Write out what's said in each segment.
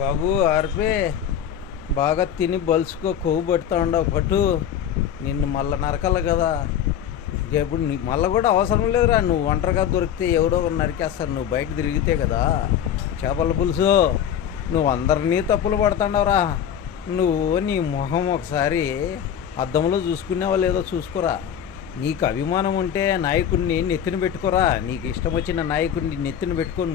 బాబు ఆర్పే బాగా తిని బలుసుకో, కొవ్వు పెడతా ఉండవు పట్టు. నిన్ను మళ్ళీ నరకాలి కదా. ఇప్పుడు మళ్ళీ కూడా అవసరం లేదురా, నువ్వు ఒంటరిగా దొరికితే ఎవడో ఒకరు నరికేస్తారు. నువ్వు బయట తిరిగితే కదా చేపల పులుసు. నువ్వు అందరినీ తప్పులు పడుతున్నావురా. నువ్వు నీ మొహం ఒకసారి అద్దంలో చూసుకునేవా లేదో చూసుకోరా. నీకు అభిమానం ఉంటే నాయకుడిని నెత్తిన పెట్టుకోరా. నీకు ఇష్టం వచ్చిన నాయకుడిని నెత్తిన పెట్టుకొని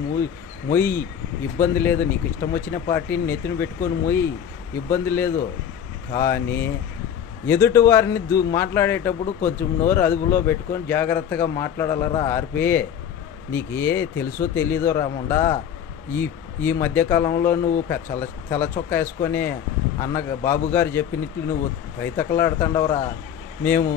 మొయ్యి, ఇబ్బంది లేదు. నీకు ఇష్టం వచ్చిన పార్టీని నెత్తిన పెట్టుకొని మొయ్యి, ఇబ్బంది లేదు. కానీ ఎదుటి వారిని మాట్లాడేటప్పుడు కొంచెం నోరు అదుపులో పెట్టుకొని జాగ్రత్తగా మాట్లాడాలరా ఆర్పే. నీకే తెలుసో తెలీదో రాముండా, ఈ ఈ మధ్యకాలంలో నువ్వు తెల్ల చొక్కా వేసుకొని బాబుగారు చెప్పినట్లు నువ్వు తైతక్కలాడుతుండవరా. మేము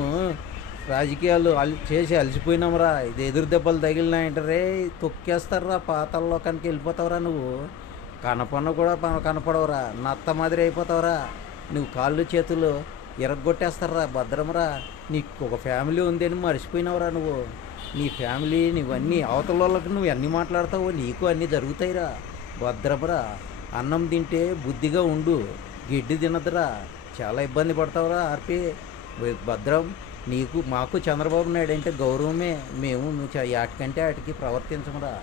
రాజకీయాలు చేసి అలసిపోయినాంరా. ఇది ఎదురు దెబ్బలు తగిలినాయంటారే తొక్కేస్తారా, పాతాల్లోకానికి వెళ్ళిపోతావురా. నువ్వు కనపన్న కూడా కనపడవురా, నత్త మాదిరి అయిపోతావురా. నువ్వు కాళ్ళు చేతులు ఇరగొట్టేస్తారా. భద్రమరా. నీకు ఒక ఫ్యామిలీ ఉంది అని మర్చిపోయినావురా నువ్వు. నీ ఫ్యామిలీ నువ్వన్నీ అవతల వాళ్ళకి నువ్వు అన్నీ మాట్లాడతావు, నీకు అన్నీ జరుగుతాయిరా. భద్రమరా. అన్నం తింటే బుద్ధిగా ఉండు, గిడ్డి తినదురా. చాలా ఇబ్బంది పడతావురా ఆర్పి. భద్రం. నీకు మాకు చంద్రబాబు నాయుడు అంటే గౌరవమే. మేము వాటికంటే వాటికి ప్రవర్తించమురా.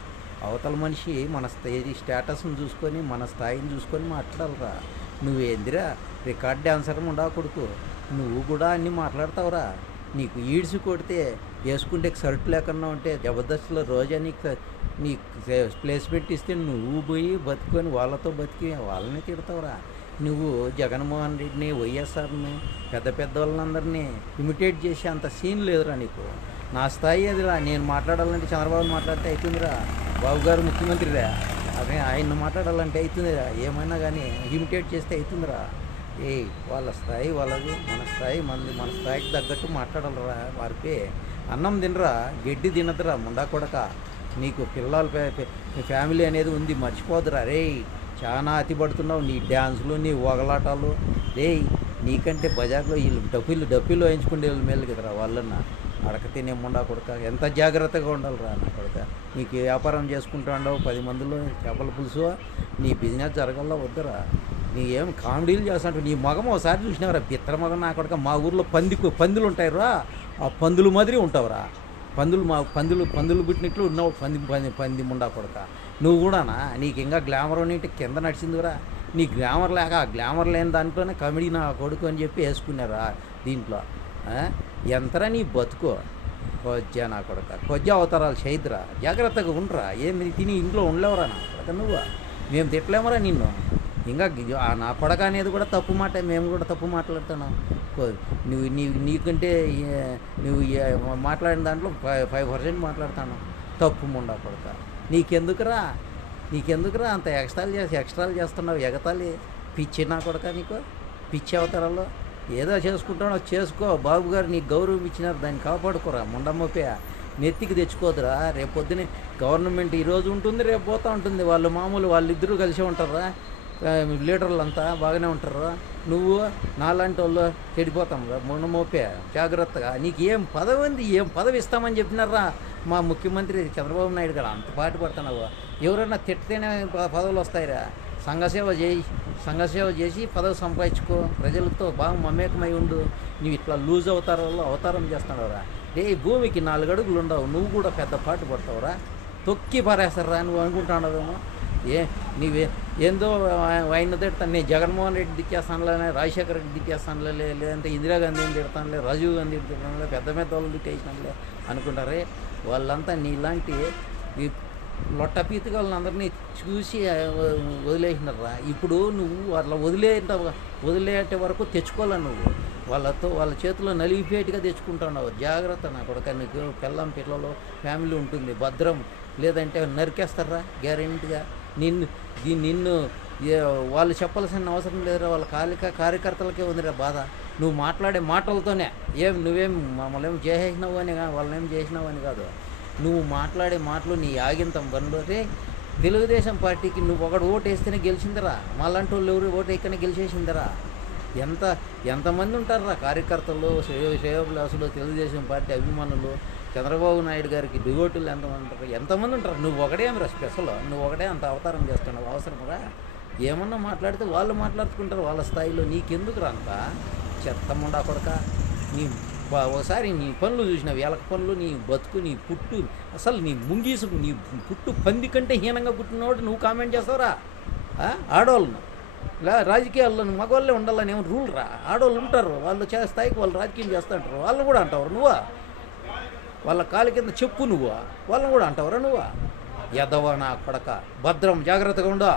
అవతల మనిషి మన స్టేటస్ని చూసుకొని మన స్థాయిని చూసుకొని మాట్లాడాలరా. నువ్వేందిరా రికార్డ్ డాన్సర్ ఉండవు కొడుకు. నువ్వు కూడా అన్నీ మాట్లాడతావురా. నీకు ఈడ్చి కొడితే వేసుకుంటే షర్ట్ లేకుండా ఉంటే జబర్దస్త్లో రోజా నీకు ప్లేస్మెంట్ ఇస్తే నువ్వు పోయి బతుకొని వాళ్ళతో బతికి వాళ్ళని తిడతావురా. నువ్వు జగన్మోహన్ రెడ్డిని, వైఎస్ఆర్ని, పెద్ద వాళ్ళందరినీ ఇమిటేట్ చేసి అంత సీన్ లేదురా నీకు. నా స్థాయి అదిరా. నేను మాట్లాడాలంటే చంద్రబాబు మాట్లాడితే అవుతుందిరా. బాబు గారు ముఖ్యమంత్రిరా, అదే ఆయన్ని మాట్లాడాలంటే అవుతుందిరా. ఏమైనా కానీ ఇమిటేట్ చేస్తే అవుతుందిరా. వాళ్ళ స్థాయి వాళ్ళది, మన స్థాయి మనది. మన స్థాయికి తగ్గట్టు మాట్లాడాలరా. వారికి అన్నం తినరా, గడ్డి తినదురా ముండా కొడక. నీకు పిల్లలు ఫ్యామిలీ అనేది ఉంది, మర్చిపోదురా. చాలా అతి పడుతున్నావు నీ డ్యాన్సులు, నీ ఒగలాటాలు. నీకంటే బజార్లో వీళ్ళు డబ్బులు వేయించుకుంటే వీళ్ళు మేలు కదరా. వాళ్ళన్నా అడక తినే ముండా కొడక. ఎంత జాగ్రత్తగా ఉండాలిరా నా కొడక. నీకు వ్యాపారం చేసుకుంటూ ఉండవు 10 మందిలో చేపల పులుసు. నీ బిజినెస్ జరగల్లా వద్దురా. నీ ఏం కామెడీలు చేస్తాంటావు. నీ మగం ఒకసారి చూసినావురా, బిత్తర మగం నా కొడక. మా ఊర్లో పందులు ఉంటాయిరా, ఆ పందులు మాదిరి ఉంటావురా. పందులు పుట్టినట్లు ఉన్నావు. పంది ముండా కొడక. నువ్వు కూడానా? నీకు ఇంకా గ్లామర్ ఉన్నట్టు కింద నడిచిందిరా. నీ గ్లామర్ లేక ఆ గ్లామర్ లేని దాంట్లోనే కమెడీ నా కొడుకు అని చెప్పి వేసుకున్నారా దీంట్లో. ఎంతరా నీ బతుకో కొజ్జా నా కొడక. కొజ్జా అవతారాలు చేయదురా. జాగ్రత్తగా ఉండరా. ఏమి తిని ఇంట్లో ఉండలేవరా నా కొడక. నువ్వు మేము తిట్టలేమరా నిన్ను. ఇంకా నా కొడక అనేది కూడా తప్పు మాట. మేము కూడా తప్పు మాట్లాడుతున్నాం. నీకంటే నువ్వు మాట్లాడిన దాంట్లో 5% మాట్లాడుతాను. తప్పు ముండా కొడక. నీకెందుకురా అంత ఎక్స్ట్రాలు చేస్తున్నావు. ఎగతాలి పిచ్చి నా కొడక. నీకు పిచ్చి అవతారాల్లో ఏదో చేసుకుంటానో చేసుకో. బాబు గారు నీకు గౌరవం ఇచ్చినారు, దాన్ని కాపాడుకోరా. ముండమ్మపే నెత్తికి తెచ్చుకోదురా. రేపు పొద్దునే గవర్నమెంట్ ఈరోజు ఉంటుంది, రేపు పోతూ ఉంటుంది. వాళ్ళు మామూలు వాళ్ళిద్దరూ కలిసి ఉంటారా. లీడర్లు అంతా బాగానే ఉంటారు. నువ్వు నాలాంటి వాళ్ళు చెడిపోతాం రా. ముండమోపే జాగ్రత్తగా. నీకు ఏం పదవి ఉంది, ఏం పదవి ఇస్తామని చెప్పినారా మా ముఖ్యమంత్రి చంద్రబాబు నాయుడు గారు. అంత పాటు పడుతున్నావు. ఎవరన్నా తిట్టితేనే పదవులు వస్తాయిరా. సంఘసేవ చేసి పదవి సంపాదించుకో. ప్రజలతో బాగా మమేకమై ఉండు. నువ్వు ఇట్లా లూజ్ అవతారం చేస్తున్నావురా. భూమికి 4 అడుగులు ఉండవు. నువ్వు కూడా పెద్ద పాటు పడతావురా. తొక్కి పారేస్తారా నువ్వు అనుకుంటున్నావేమో. నీవే ఏందో ఆయన తిడతాను. నేను జగన్మోహన్ రెడ్డి దిక్కేస్తానులే, రాజశేఖర రెడ్డి దిక్కేస్తానులే, లేదంటే ఇందిరాగాంధీని తిడతానులే, రాజీవ్ గాంధీ తిడతానులే, పెద్ద వాళ్ళు దిక్కేసినానులే అనుకుంటారే. వాళ్ళంతా నీలాంటి ఈ లొట్టపీతిగా వాళ్ళందరినీ చూసి వదిలేసినారా. ఇప్పుడు నువ్వు అట్లా వదిలేట వరకు తెచ్చుకోవాలి. నువ్వు వాళ్ళ చేతిలో నలిగిపేటిగా తెచ్చుకుంటున్నావు. జాగ్రత్త నా కొడుక. నీకు పిల్లలు ఫ్యామిలీ ఉంటుంది. భద్రం. లేదంటే నరికేస్తారా గ్యారెంటీగా. నిన్ను వాళ్ళు చెప్పాల్సిన అవసరం లేదురా. వాళ్ళ కార్యకర్తలకే ఉందిరా బాధ. నువ్వు మాట్లాడే మాటలతోనే నువ్వేం మమ్మల్ని ఏం చేసేసినావు అని, వాళ్ళనేం చేసినావు అని కాదు. నువ్వు మాట్లాడే మాటలు నీ ఆగింతం బండ్లో. తెలుగుదేశం పార్టీకి నువ్వు ఒకడు ఓటు వేస్తేనే గెలిచిందిరా. మాలాంటి వాళ్ళు ఎవరు ఓటు వేయకనే గెలిచేసిందిరా. ఎంతమంది ఉంటారా కార్యకర్తలు, శ్రేయోభిలాసులు, తెలుగుదేశం పార్టీ అభిమానులు, చంద్రబాబు నాయుడు గారికి డివోటీలు ఎంతమంది ఉంటారు. నువ్వు ఒకడే రా స్పెషల్. నువ్వు ఒకటే అంత అవతారం చేస్తున్నావు. అవసరమురా. ఏమన్నా మాట్లాడితే వాళ్ళు మాట్లాడుకుంటారు వాళ్ళ స్థాయిలో, నీకెందుకు రంతా చెత్తముండా కొడక. నీ ఒకసారి నీ పనులు చూసినావు, ఎలక పనులు, నీ బతుకు, నీ పుట్టు, అసలు నీ ముంగీసు, నీ పుట్టు పంది కంటే హీనంగా పుట్టినోడు నువ్వు కామెంట్ చేస్తావురా? ఆడవాళ్ళను ఇలా రాజకీయాల్లో మగవాళ్ళే ఉండాలని ఏమో రూల్ రా. ఆడవాళ్ళు ఉంటారు, వాళ్ళు స్థాయికి వాళ్ళు రాజకీయం చేస్తూ ఉంటారు, వాళ్ళని కూడా అంటావు నువ్వా? వాళ్ళ కాలు కింద చెప్పు నువ్వు, వాళ్ళని కూడా అంటావురా నువ్వా? ఎదవ నా కొడక, భద్రం, జాగ్రత్తగా ఉండు.